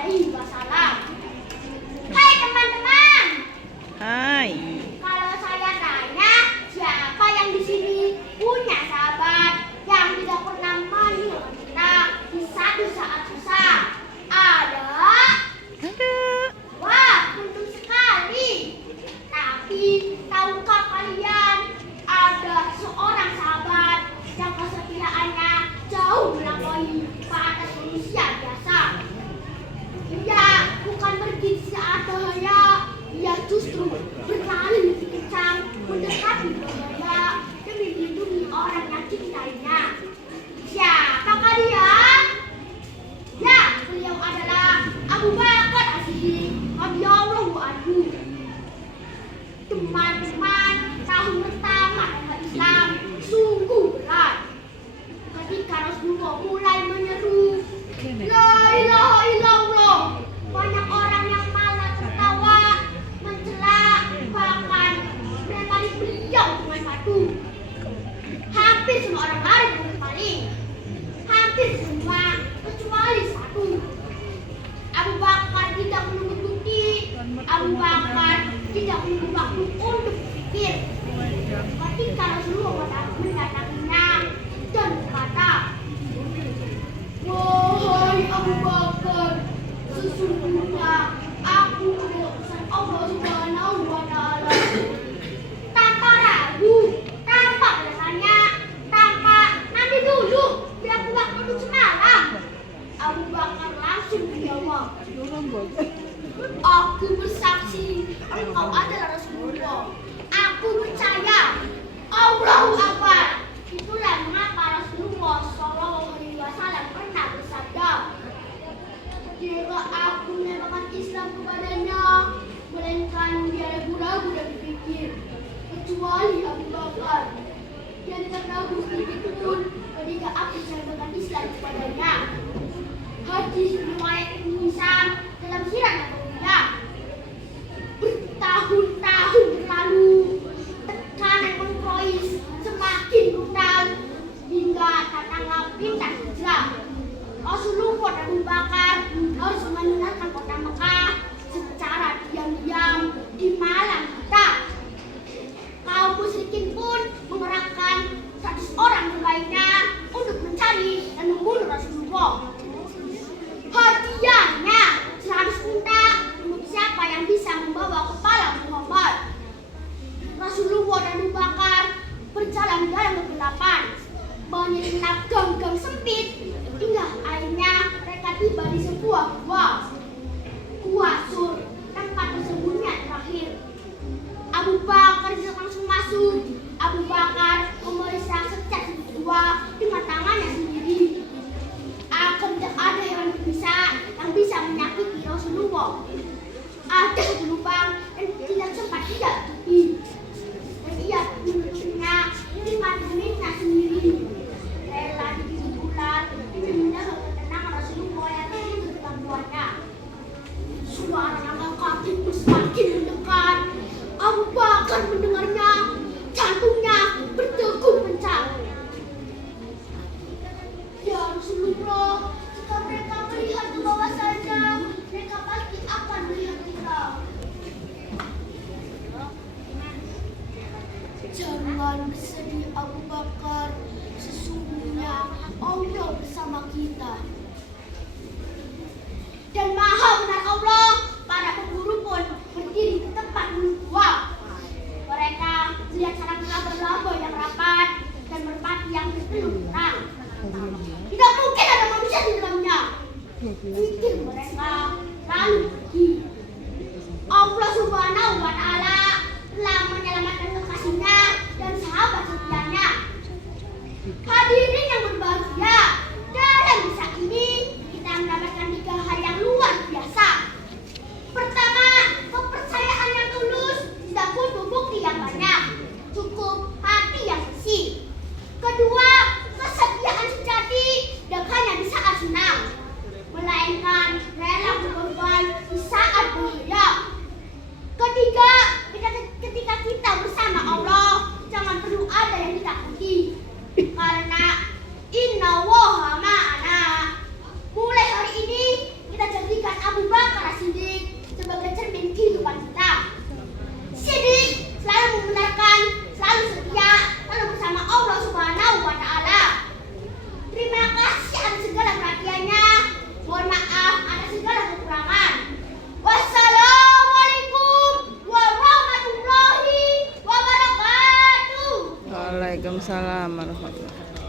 Alaihi Wasallam. Hai teman-teman. Hai. Kalau saya tanya, siapa yang di sini punya sahabat yang tidak pernah meninggalkan kita di satu saat susah? Ada? Ada. Wah, untung sekali. Tapi tahukah kalian ada seorang sahabat yang kesetiaannya jauh melampaui batas manusia biasa? Dia bukan pergi di saat bahaya, dia justru berlari lebih kencang mendekati bahaya demi melindungi orang yang dicintainya. Siapakah dia? Ya, beliau adalah Abu Bakar As-Siddiq radhiyallahu anhu. Teman-teman, tahun pertama dalam Islam sungguh berat. Ketika Rasulullah mulai menyeru, La ilaha illallah, banyak orang yang malah tertawa, mencela, bahkan melempari beliau dengan batu. Hampir semua orang lari dari berpaling. Hampir semua kecuali satu. Abu Bakar tidak menunggu bukti. Abu Bakar tidak menunggu waktu untuk berpikir. Ketika Rasulullah mendatanginya dan berkata, wahai Abu Bakar, sesungguhnya aku adalah utusan Allah Subhanahu wa Ta'ala. Tanpa ragu, tanpa alasannya, tanpa nanti dulu, biar aku waktu untuk semalam. Abu Bakar langsung menjawab, aku bersaksi engkau adalah Rasulullah. Aku percaya. Allahu Akbar. Itulah mengapa Rasulullah SAW pernah bersabda, jika aku menyatakan Islam kepadanya, melainkan dia ragu-ragu dan berpikir, kecuali Abu Bakar. Dia tidak ragu sedikit pun ketika aku menyatakan Islam kepadanya. Hadis riwayat Ibnu Hisham dalam Sirah Nabawiyah. Bertahun-tahun berlalu, tekanan Quraisy semakin brutal hingga datanglah perintah hijrah. Rasulullah dan Abu Bakar harus meninggalkan kota Mekah secara diam-diam di malam buta. Kaum musyrikin pun mengerahkan 100 orang terbaiknya untuk mencari dan membunuh Rasulullah. Hadiahnya 100 unta untuk siapa yang bisa membawa kepala Muhammad. Rasulullah dan Abu Bakar berjalan dalam kegelapan, menyelinap gang-gang sempit hingga akhirnya mereka tiba di sebuah gua Sur, tempat persembunyian terakhir. Abu Bakar langsung masuk. Abu Bakar memeriksa setiap gua dengan tangannya sendiri. Akan tidak ada hewan berbisa yang bisa menyakiti Rasulullah. Ada satu lubang dan tidak sempat dia tutupi. Dan ia menutupnya dengan menitnya sendiri. Rela digigit ular demi menjaga ketenangan Rasulullah yang tertidur di gangguannya. Suara langkah kaki pun semakin mendekat. Abu Bakar mendengarnya, jantungnya berdegup kencang. Ya Rasulullah, jika mereka melihat ke bawah saja, mereka pasti akan melihat kita. Jangan bersedih Abu Bakar, sesungguhnya Allah bersama kita. Dan maha benar Allah, para pemburu pun berdiri di tempat gua. Mereka melihat sarang laba-laba yang rapat dan merpati yang berpenuh terang. Tidak mungkin ada manusia di dalamnya. Pikir mereka lalu pergi. Allah Subhanahu wa Ta'ala telah menyelamatkan kekasihnya dan sahabat setianya. Hadirin yang berbahagia, dalam kisah ini kita mendapatkan 3 hal yang luar biasa. Pertama, kepercayaan yang tulus tidak butuh bukti yang banyak, cukup hati yang bersih. Kedua, kesetiaan sejati tidak hanya di saat senang, melainkan rela berkorban di saat bahaya. Ketiga, ketika kita bersama Allah, jangan perlu ada yang ditakuti, karena Waalaikumsalam warahmatullahi wabarakatuh.